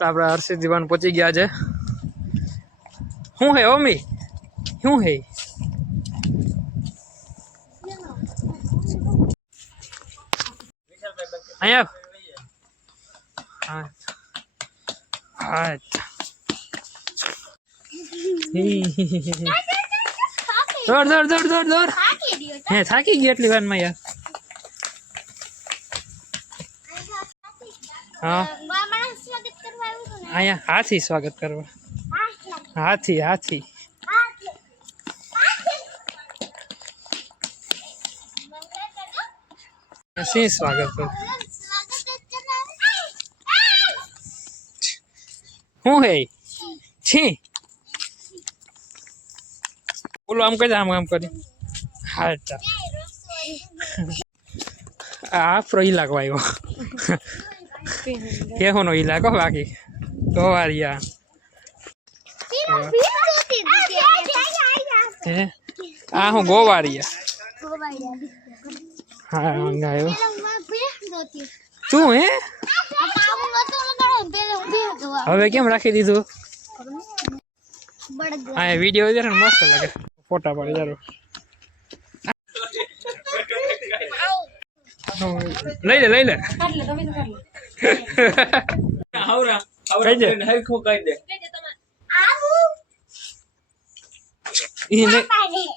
तो आप हर्षित दीवान पहुंची गया है। शू है ओमी शू है अँ हाँ हाँ दौड़ दौड़ दौड़ दौड़ दौड़ हे थाकी गई एटली वार में यार हाँ अँ हाथी स्वागत करवा हाथी हाथी सिंह स्वागत कर शू है छी बोलो आम कर आम कर हाँ आपरो इलाको आयो केहोनो इलाको बाकी गोवारिया आ हूँ गोवारिया हाँ मंगायो शू हे हवे केम राखी दीधु हाँ वीडियो मस्त लगे फोटा पड़े जरूर लई ले लई ले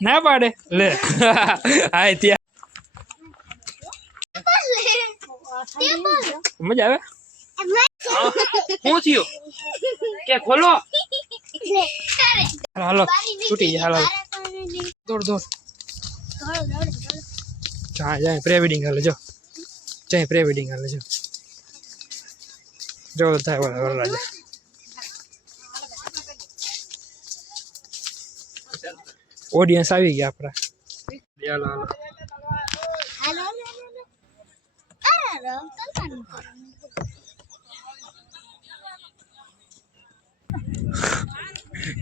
ना पाड़े ले आए त्या मजा आवे શું થયું કે ખોલો હાલો છૂટી જાય હાલો દોડ દોડ જાય જાય પ્રી વેડિંગ હાલે જો જાય પ્રી વેડિંગ હાલે જો થાય વરરાજા ઓડિયન્સ આવી ગયા આપણા હાલો હાલો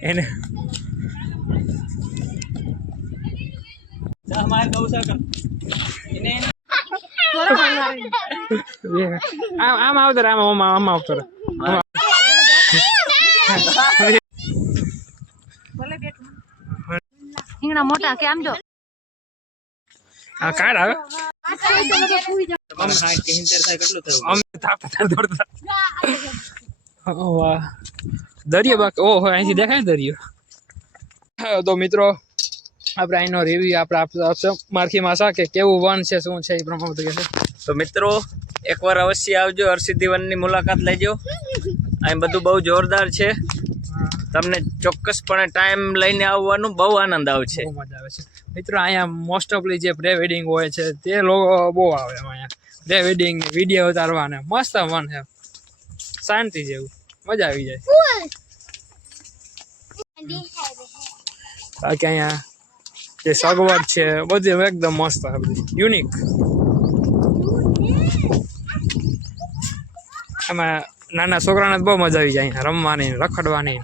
એને हमारे गौसा कर इने आम आवतर आम आवतर बोले बेट हिंगना मोटा के आम जो आ काड आवे हम हाइट के हिंतर થાય કેટલું થયું અમે થાપતા દોડતા વાહ દરિયો બાક ઓહો અહીંથી દેખાય દરિયો તો મિત્રો આપણે આનો રિવ્યુ આપણે આપશે માર્કી માસા કે કેવું વન છે શું છે એ પ્રમાણે તો કહેશે તો મિત્રો એકવાર અવશ્ય આવજો હરસિદ્ધિ વનની મુલાકાત લેજો અહીં બધું બહુ જોરદાર છે તમને ચોક્કસપણે ટાઈમ લઈને આવવાનું બહુ આનંદ આવશે બહુ મજા આવે છે મિત્રો અહીંયા મોસ્ટ ઓફલી જે પ્રી વેડિંગ હોય છે તે લોકો બહુ આવે અહીંયા પ્રી વેડિંગ વિડીયો ઉતારવાને મસ્ત વન છે શાંતિ જેવું મજા આવી જાય બાકી અહીંયા જે સગવડ છે બધું એકદમ મસ્ત યુનિક એમાં નાના છોકરાને બહુ મજા આવી જાય અહીંયા રમવાની રખડવાની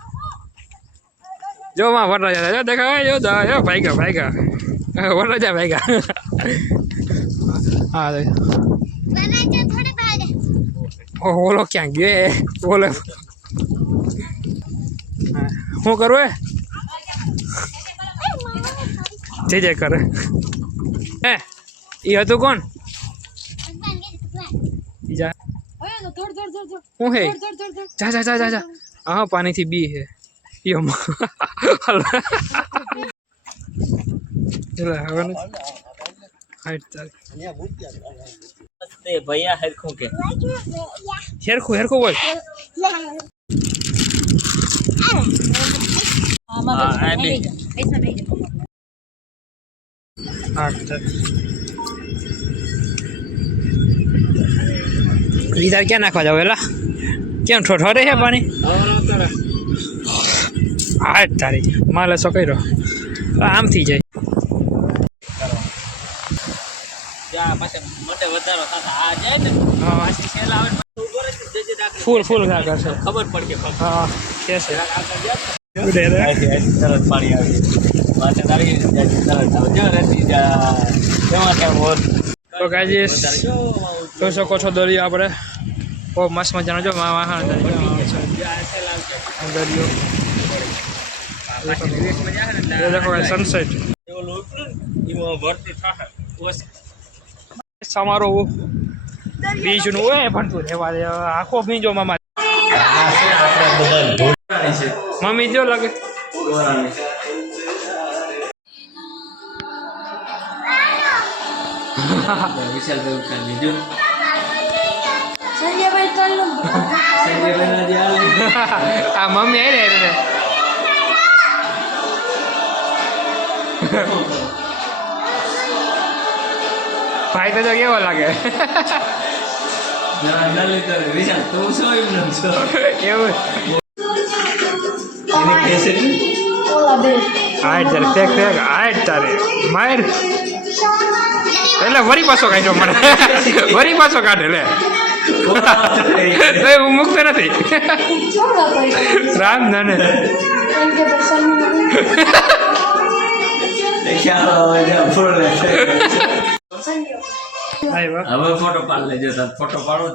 જો માં વરરાજા જો દેખાય જો જો ભાગ્યા વરરાજા ભાગ્યા હા ઓલો ક્યાં ગયો બોલે શું કરવું જય જય કરે હે એ હતું કોણ જા શું હે જા જા જા જા હા પાણીથી બી હે યો भैया हेरखू के हेरखू बोल इधर क्या नाखवा जाओ वेला क्या ठोठरे है पानी आ तारी माले सो करो आम थी जाए फूल फूल खबर पड़ के हाँ कैसे तो गाइस જોઈ શકો છો દરિયો આપણે બહુ મસ્ત મજાનો જો દરિયો ये देखो सनसेट समारोह बीच નું હોય પણ તું રહેવા દે આખો બીજો મામા મમ્મી જો લાગે વિશાલભાઈ ઉઠાડી લીધું સંજયભાઈ ચાલો આ મમ્મી આવી રે ભાઈ તો જો કેવો લાગે વિશાલ તું શું એમ છો એવું ઓલા બે આઠ તારે ફેક ફેક આઠ તારે માર એટલે વરી પાછો કાઢ્યો મને વરી પાછો કાઢે લે હું મૂકતો નથી છોડા પડી રામ નાને કેમ કે ભાઈ વાહ હવે ફોટો પાડ લેજો ફોટો પાડો